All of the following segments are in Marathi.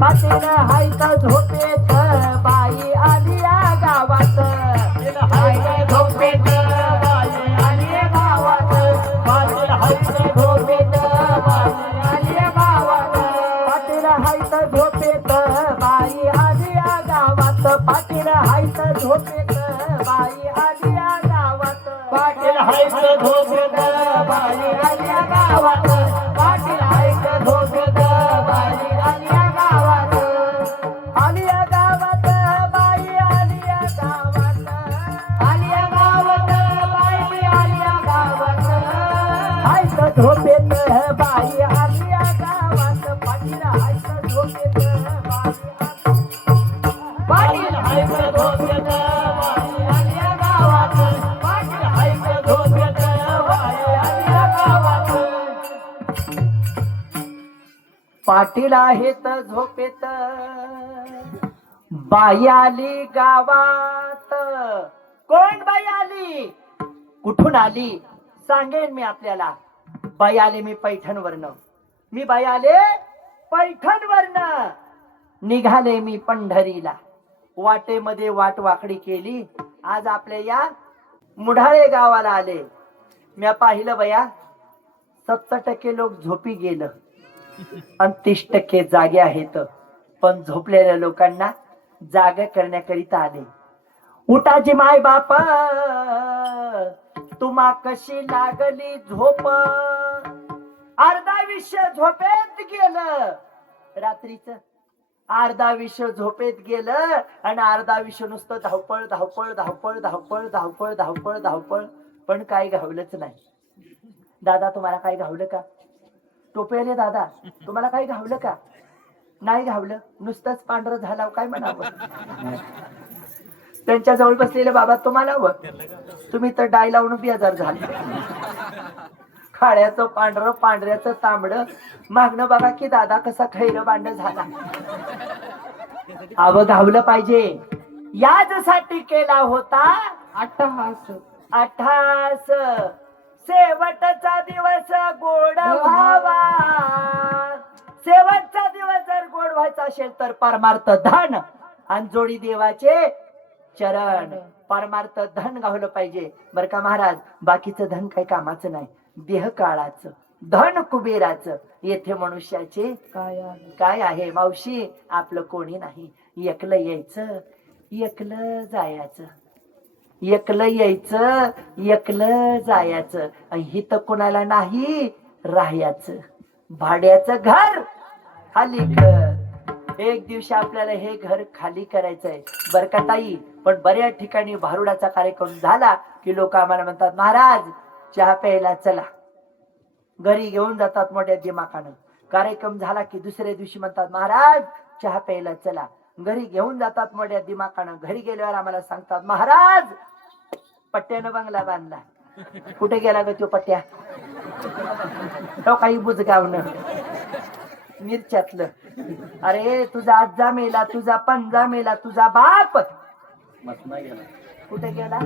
पाटील हायत झोपेत बाई आली या गावात. झोपेत बाई गावात पाटील झोपेत बाई आली- पाटील हायत झोपेत बाई गावात पाटील झोपेत बाई गावात पाटील आहेत झोपेत. बाई आली गावात. कोण बाई आली? कुठून आली? सांगेन मी आपल्याला. बाई आले मी पैठणवरनं. मी बाई आले पैठणवरनं. निघाले मी पंढरीला. वाटेमध्ये वाट वाकडी केली. आज आपल्या या मुढाळे गावाला आले. मी पाहिलं बया सत्तर टक्के लोक झोपी गेलं. आणि तीस टक्के जागे आहेत. पण झोपलेल्या लोकांना जाग करण्याकरिता आले. उठाची माय बाप तुम्हा कशी लागली झोप? अर्धा विश्व झोपेत गेलं. रात्रीच अर्धा विश्व झोपेत गेलं आणि अर्धा विश्व नुसतं धावपळ धावपळ धावपळ धावपळ धावपळ धावपळ धावपळ. पण काय घावलंच नाही. दादा तुम्हाला काय घावलं का? टोपेले दादा तुम्हाला काही घावलं का? नाही घावलं. नुसतंच पांढरं झालं काय म्हणावं? त्यांच्या जवळ बसलेले बाबा तुम्हाला व तुम्ही तर डाय लावून बेजार झाले. खाड्याचं पांढरं पांढऱ्याचं तांबड. मागणं बघा की दादा कसा खैर बांड झाला. अव घावलं पाहिजे. याचसाठी केला होता अट्टहास. अठास शेवटचा दिवस गोड व्हावा. शेवटचा दिवस जर गोड व्हायचा असेल तर परमार्थ धन आणि जोडी देवाचे चरण. परमार्थ धन गावलं पाहिजे. बर का महाराज? बाकीचं धन काही कामाचं नाही. देह काळाचं धन कुबेराचं येथे मनुष्याचे काय आहे? काय आहे? मावशी आपलं कोणी नाही. एकलं यायचं एकलं जायचं. एकलं यायचं एकलं जायचं. हित कोणाला नाही? राहायचं. भाड्याचं घर खाली कर. एक दिवशी आपल्याला हे घर खाली करायचंय. बर का ताई? पण बऱ्याच ठिकाणी भारुडाचा कार्यक्रम झाला की लोक आम्हाला म्हणतात महाराज चहा प्यायला चला. घरी घेऊन जातात मोठ्या दिमाखानं. कार्यक्रम झाला की दुसऱ्या दिवशी म्हणतात महाराज चहा प्यायला चला. घरी घेऊन जातात मोठ्या दिमाखानं. घरी गेल्यावर आम्हाला सांगतात महाराज पट्ट्यानं बंगला बांधला. कुठे गेला ग तो पट्ट्या? तो काही बुजगावनं. मिरच्यातलं. अरे तुझा आजा मेला तुझा पंजा मेला तुझा बाप. कुठे गेला?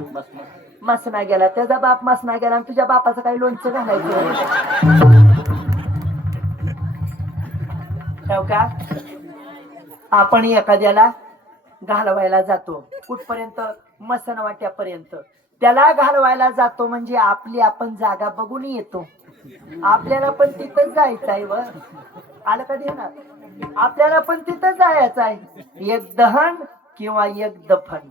मसना गेला. त्याचा बाप मसना गेला आणि तुझ्या बापाचं काही लोणचं घालायचं हो का? आपण एखाद्याला घालवायला जातो. कुठपर्यंत? मसन वाट्यापर्यंत त्याला घालवायला जातो म्हणजे आपली आपण जागा बघून येतो. आपल्याला पण तिथं जायचं आहे व. आलं कधी ना आपल्याला पण तिथं जायचं आहे. एक दहन किंवा एक दफन.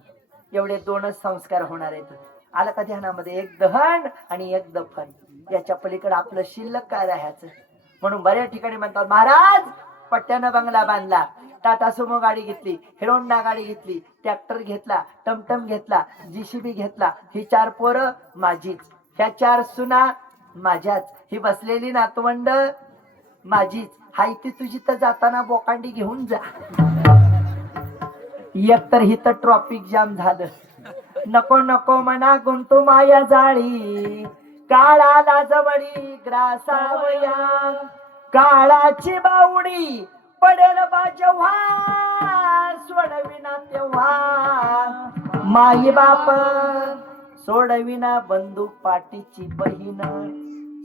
एवढे दोनच संस्कार होणार आहेत. आलं का ध्यानामध्ये एक दहन आणि एक दफन. याच्या पलीकडे आपलं शिल्लक काय राहायचं? म्हणून बऱ्याच ठिकाणी म्हणतात महाराज पट्ट्यानं बंगला बांधला. टाटा सुमो गाडी घेतली हिरोंडा गाडी घेतली ट्रॅक्टर घेतला टमटम घेतला जीसीबी घेतला. ही चार पोरं माझीच. ह्या चार सुना माझ्याच. ही बसलेली नातवंड माझीच. हाय ती तुझी तर जाताना बोकांडी घेऊन जा. एकतर हिथं ट्रॉफिक जाम झालं. नको नको म्हणा गुंतू माया जाळी. काळाला जवळी ग्रासावया. काळाची बावडी पडेल बा जेव्हा सोडविना तेव्हा. माई बाप सोडविना बंदूक पाटीची बहीण.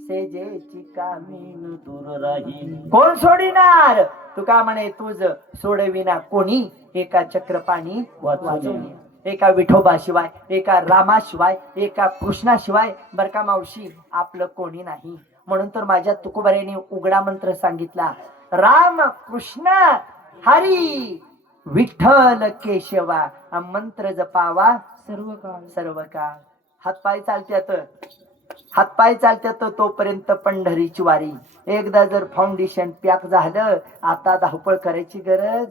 सेजेची कामीन दूर राही कोण सोडिनार? तुका म्हणे तुझ सोडविना कोणी? एका चक्रपाणी वाचवणे एका विठोबाशिवाय एका रामाशिवाय एका कृष्णाशिवाय बर का मावशी आपलं कोणी नाही. म्हणून तर माझ्या तुकोबऱ्याने उघडा मंत्र सांगितला राम कृष्ण हरी विठ्ठल केशवा हा मंत्र जपावा सर्व काळ सर्व काळ हातपाय चालत्यात. हातपाय चालतात तोपर्यंत पंढरीची वारी. एकदा जर फाउंडेशन पॅक झालं आता धावपळ करायची गरज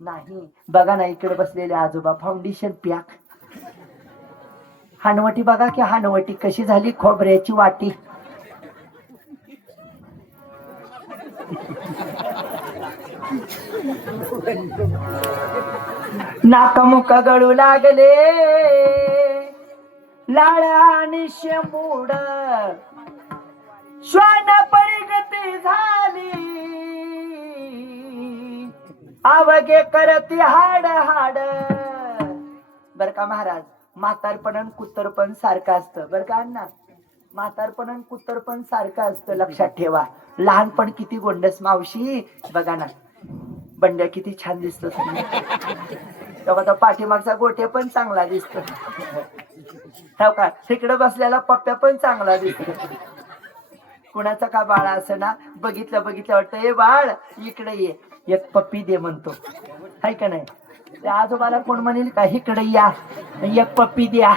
नाही. बघा ना इकडे बसलेले आजोबा फाउंडेशन पॅक हानवटी बघा की हानवटी कशी झाली खोबऱ्याची वाटी. नाकमुख गळू लागले. लाळ आणि शेंबूड. श्वान परिगती झाली. आवगे करती हाड हाड बर का महाराज म्हातारपण कुत्तरपण सारखं असतं. बर का अण्णा? म्हातारपण कुत्तरपण सारखं असतं. लक्षात ठेवा. लहानपण किती गोंडस मावशी. बघा ना. बंड्या किती छान दिसतो तेव्हा तो पाठीमागचा गोठे पण चांगला दिसतो. का? तिकडे बसलेला पप्प्या पण चांगला दिसतो. कुणाचा का बाळ असं ना बघितलं बघितलं वाटतं हे बाळ इकडे ये. एक पप्पी दे म्हणतो. हाय का नाही? त्या आजोबाला कोण म्हणेल का इकडे या. एक पप्पी द्या.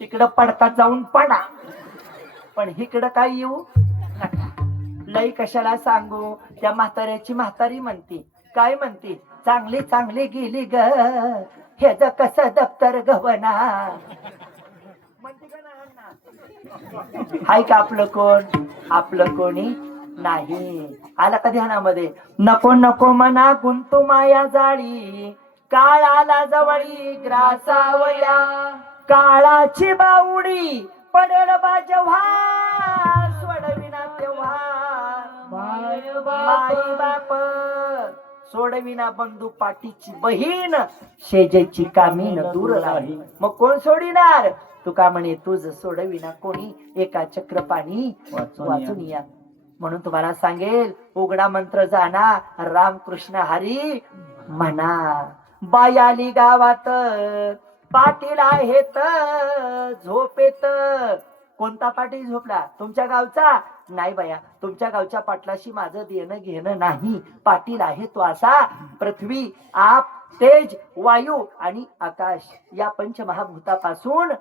तिकडं पडता जाऊन पडा. पण इकडं काय येऊ लई कशाला सांगू? त्या म्हाताऱ्याची म्हातारी म्हणते. काय म्हणते? चांगली चांगली गेली ग. हेच कस दप्तर गवना? हाय का आपलं कोण? आपलं कोणी नाही. आला का ध्यानामध्ये? नको नको मना गुंतू माया जाळी. काळ आला जवळी ग्रासावया. काळाची बावडी पडेल बा जेव्हा. सोडविना तेव्हा. माई बाप. सोडविना बंधू पाठीची बहीण शेजेची कामीन दूर राही. मग कोण सोडिनार? तुका म्हणे तुझ सोडविना कोणी? एका चक्रपाणी वाचून या. वाचून या. म्हणून तुम्हाला सांगेल उघडा मंत्र जाना रामकृष्ण हरी म्हणा. बाई आली गावात पाटील आहेत झोपेत. कोणता पाटील झोपला? तुमच्या गावचा? नाही बाया तुमच्या गावच्या पाटलाशी माझं देणं घेणं नाही. पाटील आहे तो असा. पृथ्वी आप तेज वायू आणि आकाश या पंचमहाभूतापासून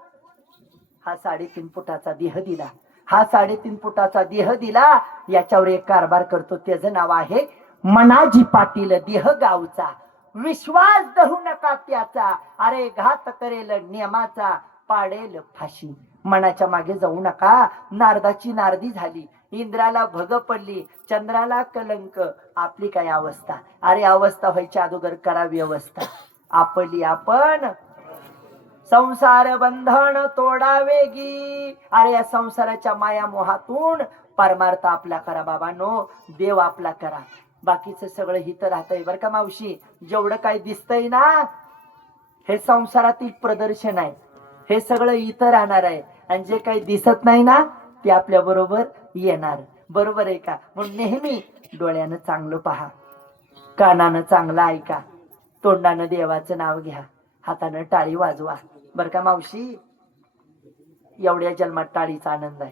हा साडेतीन फुटाचा देह दिला. हा साडेतीन फुटाचा देह दिला. याच्यावर एक कारभार करतो. त्याचं नाव आहे मनाजी पाटील देह गावचा. विश्वास धरू नका त्याचा. अरे घात करेल नियमाचा पाडेल फाशी. मनाच्या मागे जाऊ नका. नारदाची नारदी झाली. इंद्राला भग पडली. चंद्राला कलंक. आपली काय अवस्था? अरे अवस्था व्हायची अगोदर करावी अवस्था. आपली आपण संसार बंधन तोडावेगी अरे या संसाराच्या माया मोहातून परमार्थ आपला करा बाबांनो. देव आपला करा. बाकीचं सगळं हित राहतंय बरं का मावशी? जेवढं काय दिसतंय ना हे संसारातील प्रदर्शन आहे. हे सगळं इथं राहणार आहे. आणि जे काही दिसत नाही ना ते आपल्या बरोबर येणार. बरोबर आहे का? म्हणून नेहमी डोळ्यानं चांगलं पहा. कानानं चांगलं ऐका. तोंडानं देवाचं नाव घ्या. हातानं टाळी वाजवा. बर का मावशी? एवढ्या जन्मात टाळीचा आनंद आहे.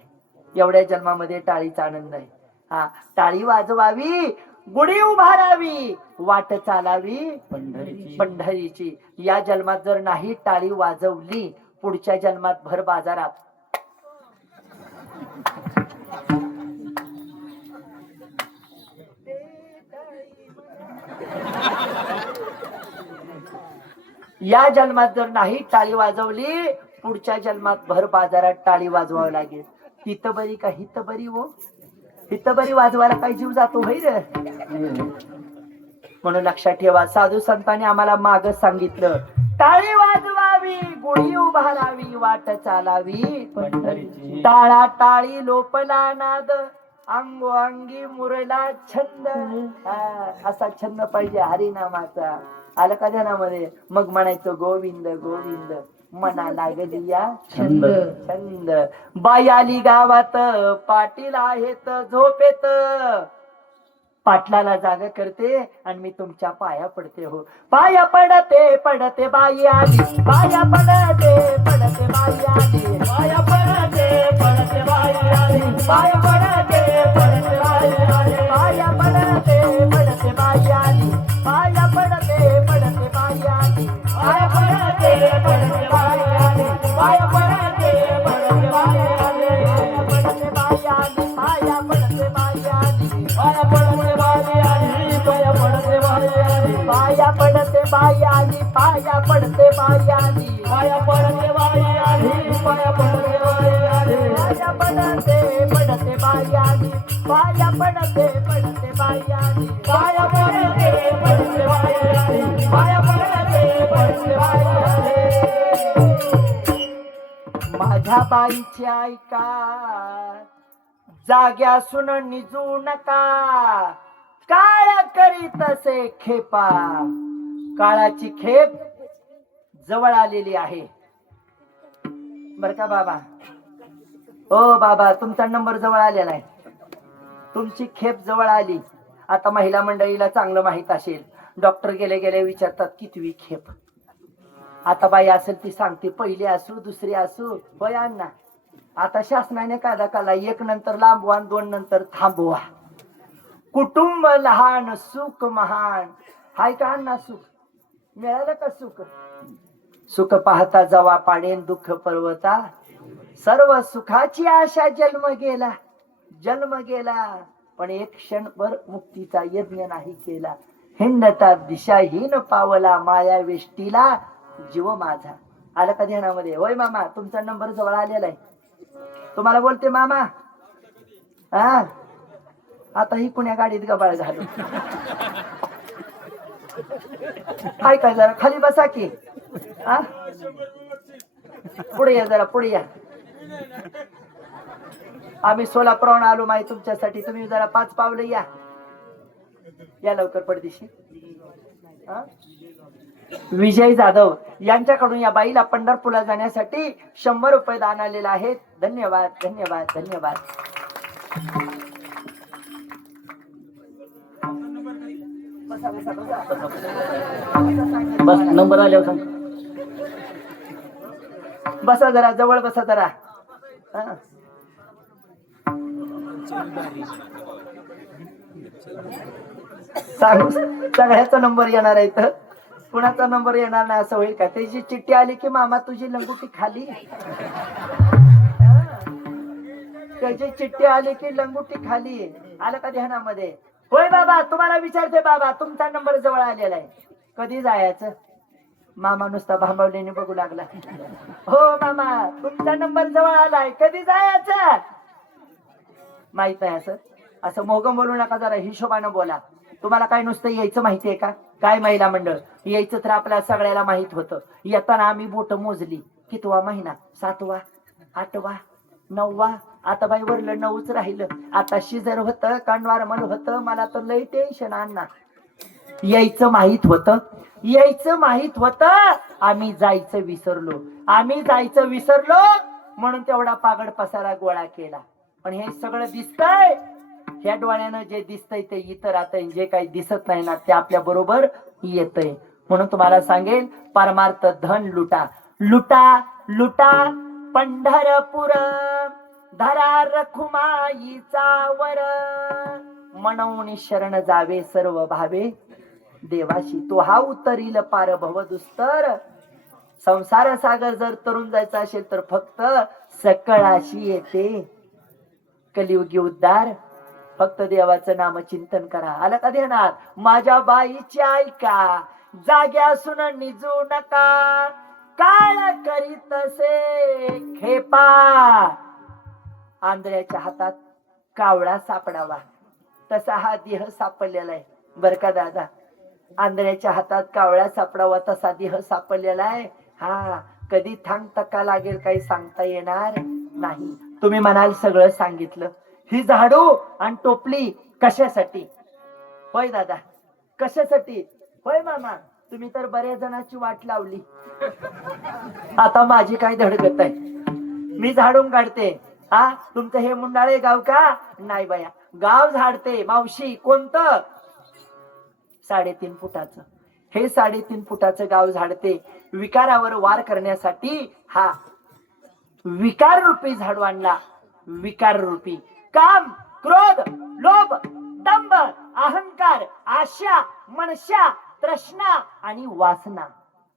एवढ्या जन्मामध्ये टाळीचा आनंद आहे. हा टाळी वाजवावी गुढी उभारावी वाट चालावी पंढरीची. पंढरीची. या जन्मात जर नाही टाळी वाजवली पुढच्या जन्मात भर बाजारात. या जन्मात जर नाही टाळी वाजवली पुढच्या जन्मात भर बाजारात टाळी वाजवावं लागेल. हित बरी का हित बरी हो हित बरी वाजवायला काय जीव जातो भाई रे? म्हणून लक्षात ठेवा साधू संतांनी आम्हाला माग सांगितलं. टाळी वाजव गुढी उभारावी वाट चालावी. पंढरीची. टाळा टाळी लोपला नाद अंगो अंगी मुरला छंद. असा छंद पाहिजे हरिनामाचा. आलं का ध्यानामध्ये? मग म्हणायचं गोविंद गोविंद मना लागली या छंद. छंद. बाई आली गावात पाटील आहेत झोपेत. पाटलाला जागा करते आणि मी तुमच्या पाया पडते हो. पाया पडते पडते बाई आली. पाया पडते पडते बाई आली. पाया पडते पडते बाई आली. पाया पडते पडते बाई आली. पाया पडते पडते बाई आली. पाया पडते पडते बाई आली. पाया पडते पडते बाई आली. पाया बायानी पाया पडते बायानी. पाया पडते बायानी. पाया पडते बायानी. पाया पडते पडते बायानी. पाया पडते पडते बायानी. पाया पडते पडते बायानी. पाया पडते पडते बायानी. माझ्या बाईची ऐका जाग्या सुन निजू नका. काळ करीतसे खेपा. काळाची खेप जवळ आलेली आहे. बर का बाबा? हो बाबा तुमचा नंबर जवळ आलेला आहे. तुमची खेप जवळ आली. आता महिला मंडळीला चांगलं माहीत असेल. डॉक्टर गेले गेले विचारतात कितवी खेप? आता बाई असेल ती सांगते पहिली असू दुसरी असू होय अण्णा. आता शासनाने कायदा काला एक नंतर लांबवा आणि दोन नंतर थांबवा. कुटुंब लहान सुख महान. हाय का अण्णा सुख? मिळालं का सुख? सुख पाहता जवा पाडेन दुःख पर्वता. सर्व सुखाची आशा जन्म गेला. जन्म गेला पण एक क्षणभर मुक्तीचा यज्ञ नाही केला. हिंडता दिशाहीन पावला माया वेष्टीला जीव माझा. आलं का ध्यानामध्ये? होय मामा तुमचा नंबर जवळ आलेला आहे. तुम्हाला बोलते मामा. हा आता ही पुण्या गाडीत गबाळ झालो. काय काय जरा खाली बसा की. हा? पुढे या जरा पुढे या. आम्ही सोलापूरहून आलो माहिती तुमच्यासाठी तुम्ही जरा पाच पावलं या. या लवकर पडदिशी विजय जाधव यांच्याकडून या बाईला पंढरपूरला जाण्यासाठी शंभर रुपये दान आलेलं आहे धन्यवाद धन्यवाद धन्यवाद. बस नंबर आल्यावर सांग. बसा जरा जवळ बसा जरा. सांगू सगळ्याचा नंबर येणार आहे तर कुणाचा नंबर येणार नाही असं होईल का? त्याची चिठ्ठी आली की मामा तुझी लंगुटी खाली? त्याची चिठ्ठी आली की लंगुटी खाली? आलं का ध्यानामध्ये? होय बाबा तुम्हाला विचारते बाबा तुमचा नंबर जवळ आलेला आहे. कधी जायचं? मामा नुसता भांबवल्याने बघू लागला. हो मामा तुमचा नंबर जवळ आलाय. कधी जायचं? माहीत नाही असं. असं मोगम बोलू नका जरा हिशोबानं बोला. तुम्हाला काय नुसतं यायचं माहितीये का? काय महिला मंडळ? यायचं तर आपल्या सगळ्याला माहीत होतं. येताना आम्ही बोट मोजली. कितवा महिना? सातवा? आठवा? नववा? आता बाई वरलं नऊच राहिलं. आता शिजर होतं का नॉर्मल होतं मला तर लई टेन्शन आणणार. यायचं माहीत होतं. यायचं माहीत होतं. आम्ही जायचं विसरलो. आम्ही जायचं विसरलो. म्हणून तेवढा पागड पसारा गोळा केला. पण हे सगळं दिसतंय. ह्या डोळ्यानं जे दिसतंय ते इतर आता जे काही दिसत नाही ना ते आपल्या बरोबर येतंय. म्हणून तुम्हाला सांगेल परमार्थ धन लुटा. लुटा लुटा पंढरपूर धरा रखुमाईचा वर. म्हणून शरण जावे सर्व भावे. देवाशी तो हा उतरील पार भव दुस्तर. संसार सागर जर तरुण जायचा असेल तर फक्त सकळाशी येते. कलियुगी उद्धार. फक्त देवाचं नाम चिंतन करा. आलं का देणार माझ्या बाईची ऐका. जाग्या असून निजू नका. काळ करीत असे खेपा. आंधळ्याच्या हातात कावळा सापडावा. तसा हा देह सापडलेला आहे. बर का दादा? आंधळ्याच्या हातात कावळा सापडावा तसा देह सापडलेला आहे. हा कधी थांग का लागेल काही सांगता येणार नाही. तुम्ही म्हणाल सगळं सांगितलं. ही झाडू आणि टोपली कशासाठी? होय दादा. कशासाठी? होय मामा. तुम्ही तर बऱ्याच जणांची वाट लावली. आता माझी काय धडकत आहे? मी झाडून काढते. हा तुमचं हे मुंडाळे गाव का? नाही बाया. गाव झाडते मावशी. कोणतं? साडेतीन फुटाचं. हे साडेतीन फुटाचं गाव झाडते. विकारावर वार करण्यासाठी हा विकार रूपी झाडू आणला. विकार रूपी काम क्रोध लोभ दंभ अहंकार आशा मनशा तृष्णा आणि वासना.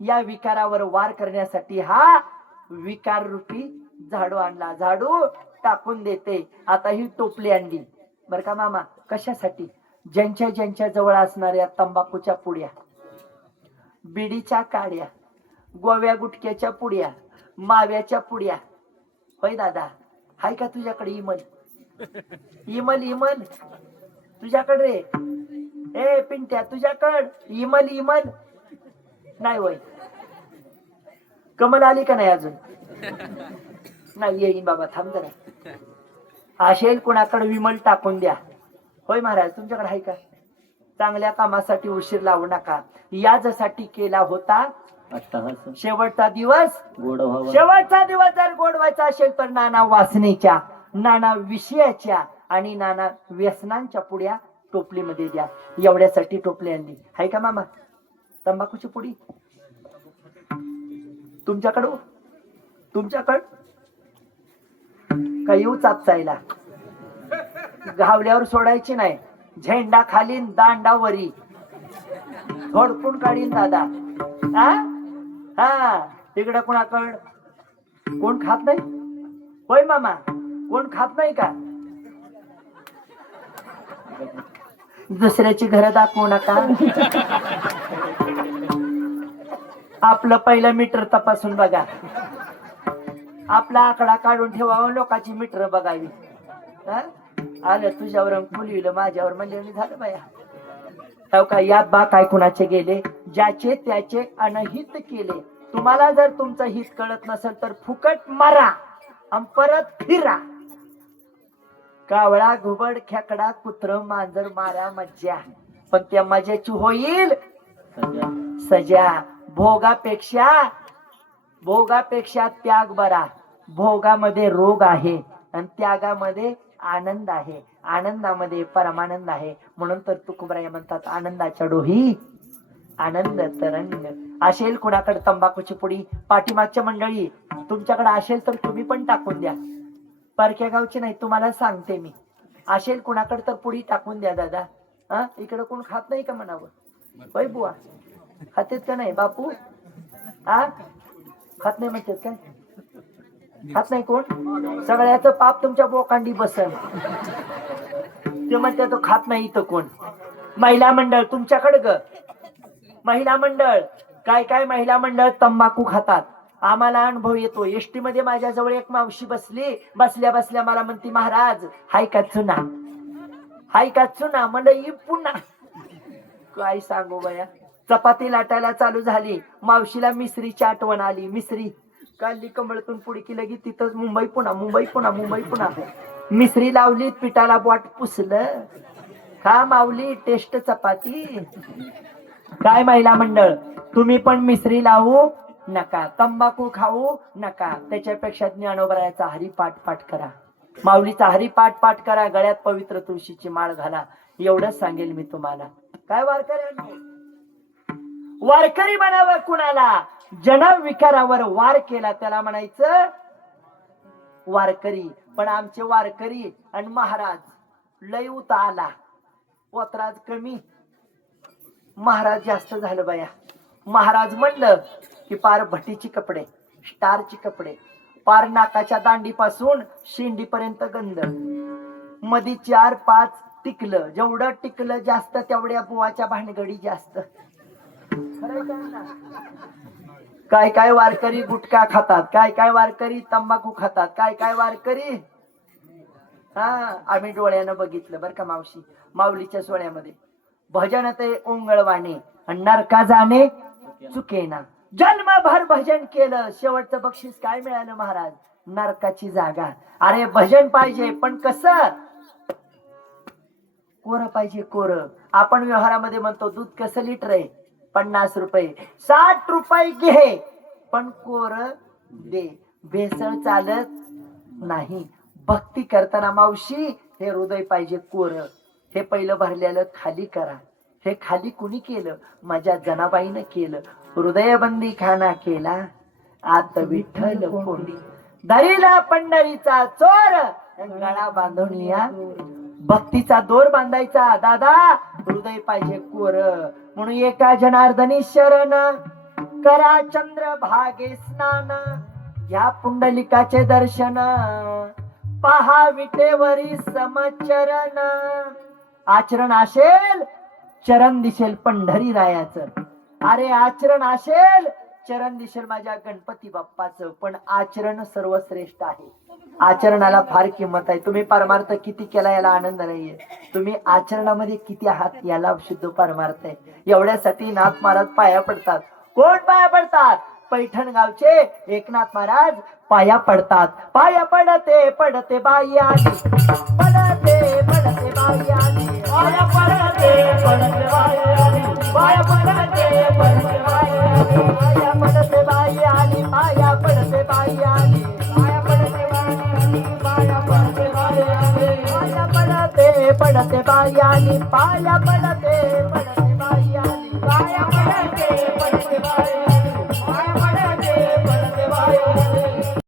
या विकारावर वार करण्यासाठी हा विकार रूपी झाडू आणला. झाडू टाकून देते. आता ही टोपली आणली. बर का मामा? कशासाठी? ज्यांच्या ज्यांच्या जवळ असणाऱ्या तंबाखूच्या पुड्या बिडीच्या काड्या गोव्या गुटक्याच्या पुड्या माव्याच्या पुड्या. होय दादा? हाय का तुझ्याकडे इमल? Email email. तुझ्याकडे रे. ए पिंट्या तुझ्याकड. इमल इमल. नाही वय कमल आली का नाही अजून? नाही येईन बाबा थांब जरा. असेल कोणाकडे विमल टाकून द्या. होय महाराज तुमच्याकडे आहे का? चांगल्या कामासाठी उशीर लावू नका. याच्यासाठी केला होता शेवटचा दिवस. गोड शेवटचा दिवस जर गोडवायचा असेल तर नाना वासनेच्या नाना विषयाच्या आणि नाना व्यसनांच्या पुड्या टोपलीमध्ये द्या. एवढ्यासाठी टोपली आणली. आहे का मामा? तंबाखूची पुडी? तुमच्याकडं तुमच्याकड? का येऊ चापचायला घावल्यावर सोडायची नाही. झेंडा खालीन दांडा वरी. थोडकून काढीन दादा. हा हा तिकडं कोणाकड? कोण खात नाही? होय मामा कोण खात नाही का? दुसऱ्याची घर दाखवू नका. आपलं पहिलं मीटर तपासून बघा. आपला आकडा काढून ठेवावा लोकांची मीटर बघावी. हा? आलं तुझ्यावर मुलीला माझ्यावर म्हणजे मी झालं बाया. का यात बा काय कुणाचे गेले? ज्याचे त्याचे अनहित केले. तुम्हाला जर तुमचं हित कळत नसेल तर फुकट मारा आणि परत फिरा. कावळा घुबड खेकडा कुत्र मांजर मारा मज्जा. पण त्या मजेची होईल सजा. भोगापेक्षा भोगापेक्षा त्याग बरा. भोगामध्ये रोग आहे आणि त्यागामध्ये आनंद आहे. आनंदामध्ये परमानंद आहे. म्हणून तर तुकुबराया म्हणतात आनंदाच्या डोही आनंद तरंग. असेल कुणाकडे तंबाखूची पुडी? पाठीमागच्या मंडळी तुमच्याकडे असेल तर तुम्ही पण टाकून द्या. परक्या गावची नाही तुम्हाला सांगते मी. असेल कुणाकडे तर पुढी टाकून द्या दादा. हा? इकडे कोण खात नाही का म्हणावं? होय बुवा. खातेत का नाही बापू? हा? खात नाही म्हणतात काय? खात नाही कोण? सगळ्याचं पाप तुमच्या बोकांडी बसल. ते म्हणते तो खात नाही इथं कोण? महिला मंडळ तुमच्याकडे ग. महिला मंडळ काय काय महिला मंडळ तंबाखू खातात? आम्हाला अनुभव येतो. एसटी मध्ये माझ्याजवळ एक मावशी बसली. बसल्या बसल्या मला म्हणती महाराज हाय का चुना? हाय का चुना? म्हणजे पुन्हा. काय सांगू बया? चपाती लाटायला चालू झाली. मावशीला मिसरीची आठवण आली. मिसरी काढली कमळतून पुढे की लगी तिथं मुंबई पुन्हा मुंबई पुन्हा मुंबई पुन्हा मिसरी लावली पिठाला बोट पुसलं. खा मावली टेस्ट चपाती. काय महिला मंडळ तुम्ही पण मिसरी लावू नका तंबाखू खाऊ नका. त्याच्यापेक्षा ज्ञानोबरायाचा हरिपाठ पाठ करा. माऊलीचा हरिपाठ पाठ करा गळ्यात पवित्र तुळशीची माळ घाला. एवढंच सांगेल मी तुम्हाला. काय वारकऱ्यांनो? वारकरी बनावं कुणाला? जन विकारावर वार केला त्याला म्हणायचं वारकरी. पण आमचे वारकरी आणि महाराज लय उता आला. पोतराज कमी. महाराज जास्त झालं बाया. महाराज म्हणलं की पार भटीची कपडे स्टारची कपडे पार नाकाच्या दांडीपासून शेंडीपर्यंत गंध. मधी चार पाच टिकलं. जेवढं टिकलं जास्त तेवढ्या बुवाच्या भानगडी जास्त. काय काय वारकरी गुटखा खातात काय काय वारकरी तंबाखू खातात काय काय वारकरी हा आम्ही डोळ्यानं बघितलं बरं का मावशी माऊलीच्या सोहळ्यामध्ये. भजन ते ओंगळवाणे आणि नरका जाणे चुकेना. जन्मभर भजन केलं शेवटचं बक्षीस काय मिळालं महाराज? नरकाची जागा. अरे भजन पाहिजे पण कसं? कोर पाहिजे कोर. आपण व्यवहारामध्ये म्हणतो दूध कसं लिटर आहे? पन्नास रुपये. साठ रुपये घे. पण कोर दे. भेसळ चालत नाही. भक्ती करताना मावशी हे हृदय पाहिजे कोर. हे पहिलं भरलेलं खाली करा. हे खाली कुणी केलं? माझ्या जनाबाईनं केलं. हृदयबंदी खाना केला. आत विठ्ठल कोणी धरीला पंढरीचा चोर. गळा बांधून या. भक्तीचा दोर बांधायचा. दादा हृदय पाहिजे कोर. म्हणून एका जनार्दनी शरण करा चंद्र भागे स्नान. या पुंडलिकाचे दर्शन पहा विटेवरी समचरण. आचरण असेल चरण दिसेल पंढरी रायाचं. अरे आचरण असेल चरण दिसेल माझ्या गणपती बाप्पाचं पण आचरण सर्वश्रेष्ठ आहे. आचरणाला फार किंमत आहे. तुम्ही परमार्थ किती केला याला आनंद नाहीये. तुम्ही आचरणामध्ये किती आहात याला शुद्ध परमार्थ आहे. एवढ्यासाठी नाथ महाराज पाया पडतात. कोण पाया पडतात? पैठण गावचे एकनाथ महाराज पाया पडतात. पाया पडते पडते बाई आली पडते पडते पाया पडते पडते बाई पाया पडते पडते बाई